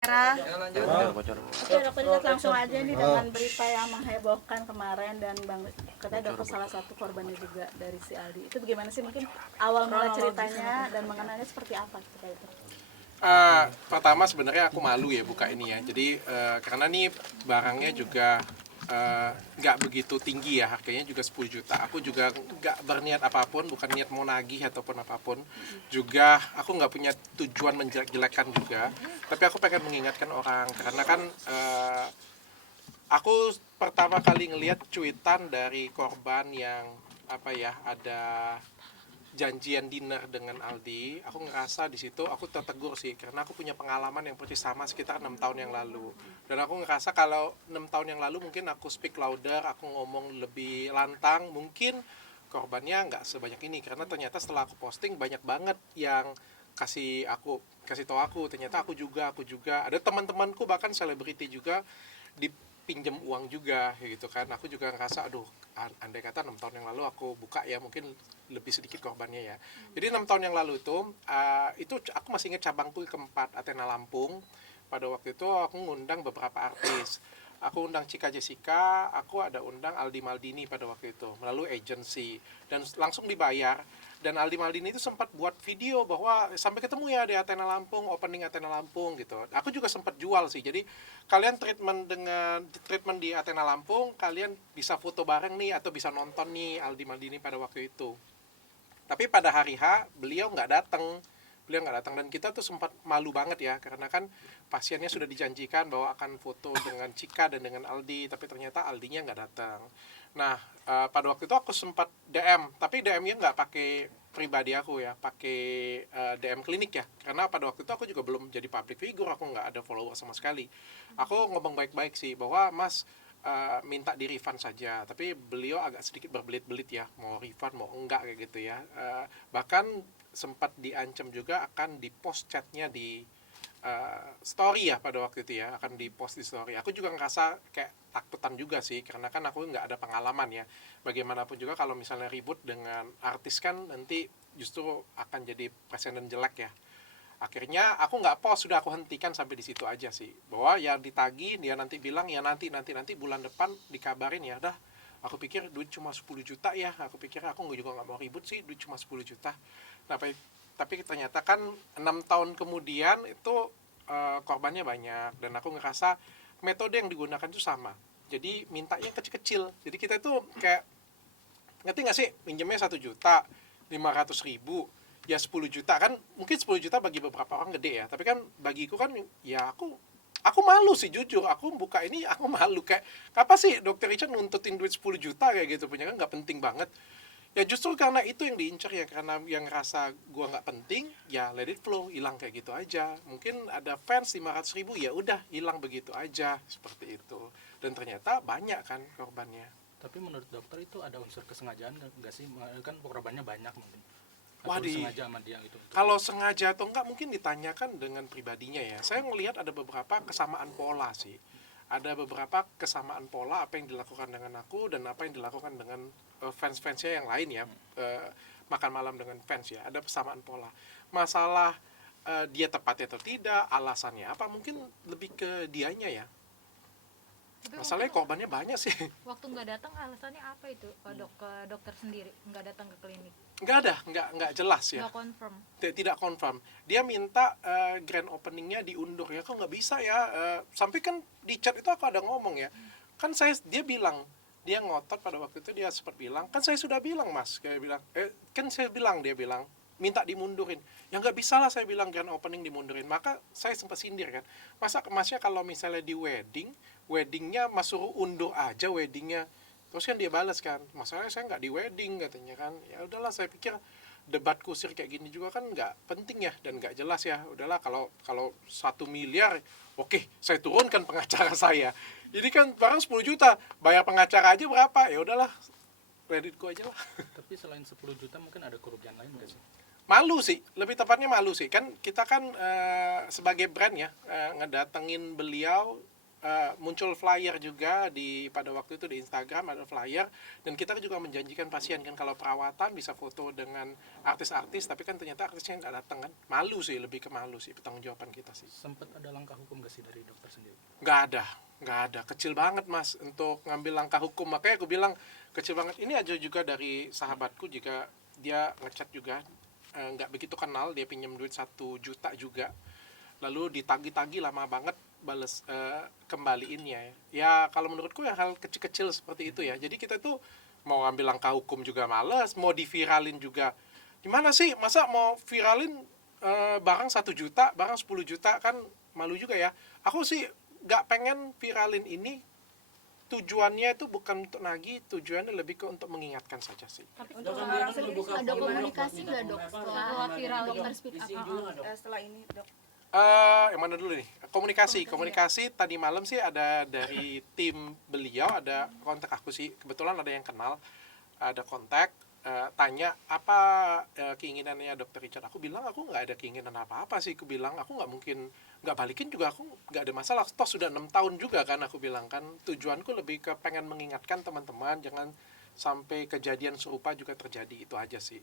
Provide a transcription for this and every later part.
Oke, Dokter Richard langsung aja nih dengan berita yang menghebohkan kemarin dan katanya dapat salah satu korbannya juga dari si Aldi. Itu bagaimana sih mungkin awal mula ceritanya dan mengenalnya seperti apa ketika itu? Pertama sebenarnya aku malu ya buka ini ya. Jadi karena nih barangnya juga nggak begitu tinggi ya, harganya juga 10 juta. Aku juga nggak berniat apapun, bukan niat mau nagih ataupun apapun. Juga aku nggak punya tujuan menjelek-jelekan juga. Tapi aku pengen mengingatkan orang karena kan aku pertama kali ngelihat cuitan dari korban yang ada janjian dinner dengan Aldi. Aku ngerasa di situ aku tertegur sih karena aku punya pengalaman yang persis sama sekitar 6 tahun yang lalu. Dan aku ngerasa kalau 6 tahun yang lalu mungkin aku speak louder, aku ngomong lebih lantang, mungkin korbannya nggak sebanyak ini karena ternyata setelah aku posting banyak banget yang kasih tahu aku ternyata aku juga ada teman-temanku bahkan selebriti juga dipinjam uang juga gitu kan. Aku juga ngerasa aduh, andai kata 6 tahun yang lalu aku buka ya mungkin lebih sedikit korbannya ya. Jadi 6 tahun yang lalu itu aku masih ingat cabangku keempat Athena Lampung. Pada waktu itu aku ngundang beberapa artis. Aku undang Cika Jessica, aku ada undang Aldi Maldini pada waktu itu melalui agency dan langsung dibayar. Dan Aldi Maldini itu sempat buat video bahwa sampai ketemu ya di Athena Lampung, opening Athena Lampung gitu. Aku juga sempat jual sih. Jadi kalian treatment di Athena Lampung, kalian bisa foto bareng nih atau bisa nonton nih Aldi Maldini pada waktu itu. Tapi pada hari H beliau nggak datang dan kita tuh sempat malu banget ya karena kan pasiennya sudah dijanjikan bahwa akan foto dengan Cika dan dengan Aldi, tapi ternyata Aldinya nggak datang. Nah pada waktu itu aku sempat DM, tapi DM-nya nggak pakai pribadi aku ya, pakai DM klinik ya, karena pada waktu itu aku juga belum jadi public figure, aku nggak ada follower sama sekali. Aku ngomong baik-baik sih bahwa Mas minta di refund saja, tapi beliau agak sedikit berbelit-belit ya, mau refund mau enggak kayak gitu ya. Bahkan sempat diancam juga akan di post chatnya di story ya pada waktu itu ya, akan di post di story. Aku juga ngerasa kayak takutan juga sih karena kan aku nggak ada pengalaman ya. Bagaimanapun juga kalau misalnya ribut dengan artis kan nanti justru akan jadi presiden jelek ya. Akhirnya aku nggak post, sudah aku hentikan sampai di situ aja sih, bahwa ya ditagi dia nanti bilang ya nanti bulan depan dikabarin ya dah. Aku pikir duit cuma 10 juta ya, aku pikir aku juga nggak mau ribut sih, duit cuma 10 juta. Tapi ternyata kan 6 tahun kemudian itu korbannya banyak dan aku ngerasa metode yang digunakan itu sama. Jadi mintanya kecil-kecil. Jadi kita itu kayak, ngerti nggak sih, pinjamnya 1 juta 500.000 ya 10 juta kan, mungkin 10 juta bagi beberapa orang gede ya, tapi kan bagiku kan ya aku malu sih jujur, aku buka ini aku malu kayak apa sih Dokter Richard nuntutin duit 10 juta kayak gitu, punya kan nggak penting banget. Ya justru karena itu yang diincar ya, karena yang ngerasa gua nggak penting ya let it flow, hilang kayak gitu aja. Mungkin ada fans 500.000 ya udah hilang begitu aja seperti itu, dan ternyata banyak kan korbannya. Tapi menurut dokter itu ada unsur kesengajaan nggak sih? Kan korbannya banyak mungkin. Wah, sengaja sama dia gitu. Kalau sengaja atau enggak mungkin ditanyakan dengan pribadinya ya. Saya melihat ada beberapa kesamaan pola sih. Ada beberapa kesamaan pola apa yang dilakukan dengan aku dan apa yang dilakukan dengan fans-fansnya yang lain ya. Makan malam dengan fans ya. Ada kesamaan pola. Masalah dia tepat atau tidak, alasannya apa, mungkin lebih ke dianya ya. Tapi masalahnya korbannya banyak sih. Waktu nggak datang alasannya apa itu ke dokter sendiri nggak datang ke klinik? Nggak jelas ya. Nggak confirm. Tidak confirm. Dia minta grand openingnya diundur ya, kok nggak bisa ya. Sampai kan di chat itu aku ada ngomong ya. Kan dia bilang, dia ngotot pada waktu itu, dia sempat bilang, kan saya sudah bilang mas, kayak bilang, dia bilang minta dimundurin. Ya nggak bisa lah, saya bilang grand opening dimundurin. Maka saya sempat sindir kan. Masnya kalau misalnya di weddingnya mas suruh undur aja weddingnya. Terus kan dia balas kan, masalahnya saya nggak di wedding katanya kan. Ya udahlah, saya pikir debat kusir kayak gini juga kan nggak penting ya dan nggak jelas ya. Udahlah, kalau 1 miliar, oke, saya turunkan pengacara saya. Jadi kan barang 10 juta, bayar pengacara aja berapa? Ya udahlah, kreditku aja lah. Tapi selain 10 juta mungkin ada kerugian lain nggak sih? Malu sih, lebih tepatnya malu sih. Kan kita kan sebagai brand ya, ngedatengin beliau muncul flyer juga pada waktu itu di Instagram ada flyer, dan kita juga menjanjikan pasien kan kalau perawatan bisa foto dengan artis-artis, tapi kan ternyata artisnya nggak datang kan. Malu sih, lebih ke malu sih pertanggungjawaban kita sih. Sempat ada langkah hukum nggak sih dari dokter sendiri? Nggak ada, kecil banget mas untuk ngambil langkah hukum. Makanya aku bilang kecil banget. Ini aja juga dari sahabatku juga, dia ngechat juga, nggak begitu kenal, dia pinjam duit 1 juta juga, lalu ditagi-tagi lama banget bales kembaliinnya. Ya kalau menurutku ya hal kecil-kecil seperti itu ya. Jadi kita tuh mau ngambil langkah hukum juga males, mau diviralin juga gimana sih, masa mau viralin barang 1 juta, barang 10 juta, kan malu juga ya. Aku sih nggak pengen viralin ini, tujuannya itu bukan untuk nagih, tujuannya lebih ke untuk mengingatkan saja sih. Tapi Untuk setelah orang sendiri ada komunikasi nggak dok setelah viral dokter ini? speak up setelah ini dok? Yang mana dulu nih? Komunikasi tadi malam sih ada dari tim beliau, ada kontak aku sih, kebetulan ada yang kenal, ada kontak, tanya apa keinginannya Dokter Richard. Aku bilang aku nggak ada keinginan apa-apa sih. Aku bilang aku nggak mungkin nggak balikin juga, aku nggak ada masalah. Toh sudah 6 tahun juga kan, aku bilang kan. Tujuanku lebih ke pengen mengingatkan teman-teman jangan sampai kejadian serupa juga terjadi, itu aja sih.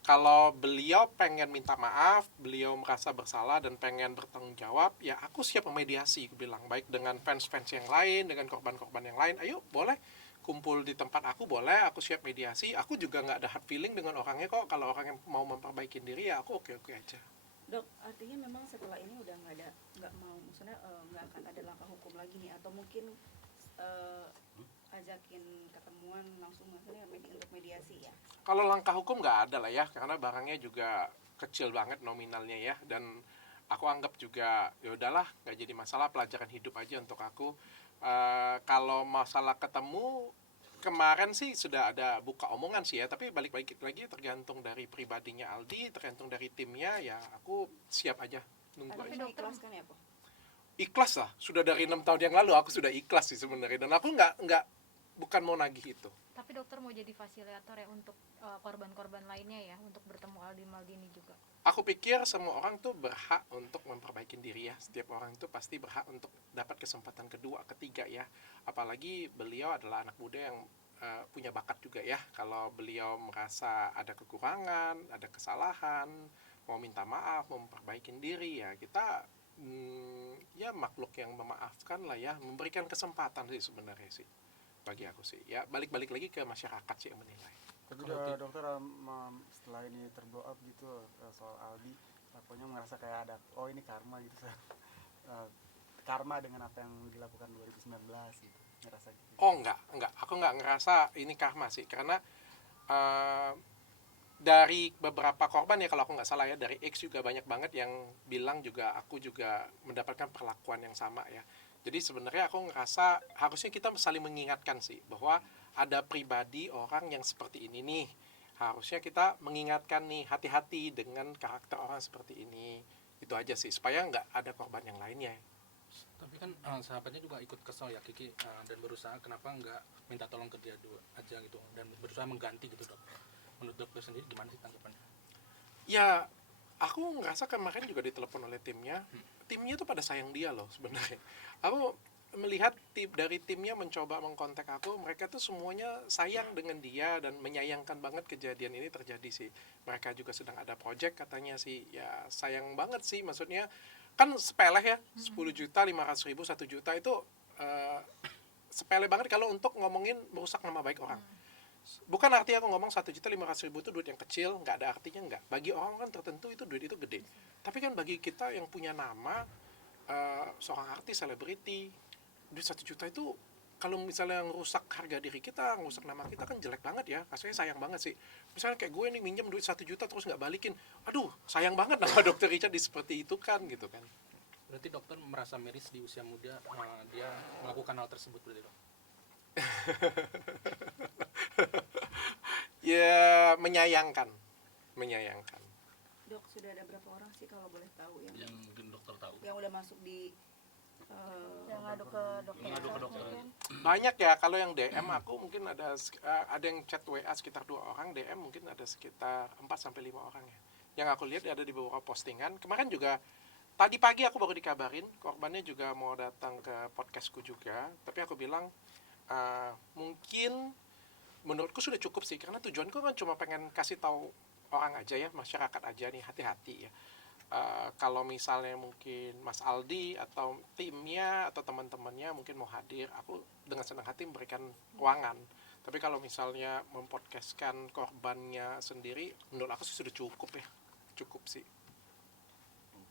Kalau beliau pengen minta maaf, beliau merasa bersalah dan pengen bertanggung jawab, ya aku siap memediasi, aku bilang, baik dengan fans-fans yang lain, dengan korban-korban yang lain, ayo boleh kumpul di tempat aku, boleh, aku siap mediasi. Aku juga nggak ada hard feeling dengan orangnya kok. Kalau orang yang mau memperbaiki diri ya aku oke-oke aja. Dok, artinya memang setelah ini udah nggak mau, maksudnya nggak akan ada langkah hukum lagi nih, atau mungkin ajakin ketemuan langsung, maksudnya untuk mediasi ya? Kalau langkah hukum nggak ada lah ya, karena barangnya juga kecil banget nominalnya ya, dan aku anggap juga ya udahlah, nggak jadi masalah, pelajaran hidup aja untuk aku. Kalau masalah ketemu, kemarin sih sudah ada buka omongan sih ya, tapi balik-balik lagi tergantung dari pribadinya Aldi, tergantung dari timnya, ya aku siap aja nunggu Tapi aja. ikhlas kan ya, Po? Ikhlas lah, sudah dari 6 tahun yang lalu aku sudah ikhlas sih sebenarnya, dan aku nggak bukan mau nagih itu. Tapi dokter mau jadi fasilitator ya untuk korban-korban lainnya ya, untuk bertemu Aldi Maldini juga. Aku pikir semua orang tuh berhak untuk memperbaiki diri ya. Setiap orang itu pasti berhak untuk dapat kesempatan kedua, ketiga ya. Apalagi beliau adalah anak muda yang punya bakat juga ya. Kalau beliau merasa ada kekurangan, ada kesalahan, mau minta maaf, mau memperbaiki diri ya, kita ya makhluk yang memaafkan lah ya, memberikan kesempatan sih sebenarnya sih. Bagi aku sih ya, balik-balik lagi ke masyarakat sih yang menilai. Tapi dokter setelah ini terblow up gitu soal Aldi, pokoknya merasa kayak ada ini karma gitu, karma dengan apa yang dilakukan 2019 gitu, ngerasa gitu. Oh enggak, aku enggak ngerasa ini karma sih, karena dari beberapa korban ya, kalau aku nggak salah ya, dari X juga banyak banget yang bilang juga aku juga mendapatkan perlakuan yang sama ya. Jadi sebenarnya aku ngerasa harusnya kita saling mengingatkan sih, bahwa ada pribadi orang yang seperti ini nih. Harusnya kita mengingatkan nih, hati-hati dengan karakter orang seperti ini. Itu aja sih, supaya nggak ada korban yang lainnya. Tapi kan sahabatnya juga ikut kesel ya Kiki, dan berusaha kenapa nggak minta tolong ke dia dulu aja gitu, dan berusaha mengganti gitu dok. Menurut dokter sendiri gimana sih tanggapannya? Ya, aku ngerasa kemarin juga ditelepon oleh timnya. Timnya tuh pada sayang dia loh sebenarnya. Aku melihat dari timnya mencoba mengkontak aku, mereka tuh semuanya sayang dengan dia dan menyayangkan banget kejadian ini terjadi sih. Mereka juga sedang ada project katanya sih, ya sayang banget sih, maksudnya kan sepele ya, 10 juta, 500 ribu, 1 juta itu sepele banget kalau untuk ngomongin merusak nama baik orang. Bukan artinya aku ngomong 1.500.000 itu duit yang kecil, nggak ada artinya, nggak. Bagi orang kan tertentu itu duit itu gede. Tapi kan bagi kita yang punya nama, seorang artis, selebriti, duit 1 juta itu kalau misalnya ngerusak harga diri kita, ngerusak nama kita kan jelek banget ya. Rasanya sayang banget sih. Misalnya kayak gue nih minjem duit 1 juta terus nggak balikin. Aduh, sayang banget nama Dokter Richard seperti itu kan gitu kan. Berarti dokter merasa miris di usia muda dia melakukan hal tersebut berarti dok? Ya menyayangkan. Dok, sudah ada berapa orang sih kalau boleh tahu yang mungkin dokter tahu, yang udah masuk di Yang ngadu ke dokter. Banyak ya, kalau yang DM aku mungkin ada yang chat WA sekitar 2 orang, DM mungkin ada sekitar 4-5 orang ya. Yang aku lihat ada di beberapa postingan. Kemarin juga tadi pagi aku baru dikabarin korbannya juga mau datang ke podcastku juga, tapi aku bilang mungkin menurutku sudah cukup sih, karena tujuanku kan cuma pengen kasih tahu orang aja ya, masyarakat aja nih, hati-hati ya. Kalau misalnya mungkin Mas Aldi atau timnya atau teman-temannya mungkin mau hadir, aku dengan senang hati memberikan ruangan. Tapi kalau misalnya mempodcastkan korbannya sendiri, menurut aku sih sudah cukup ya, cukup sih.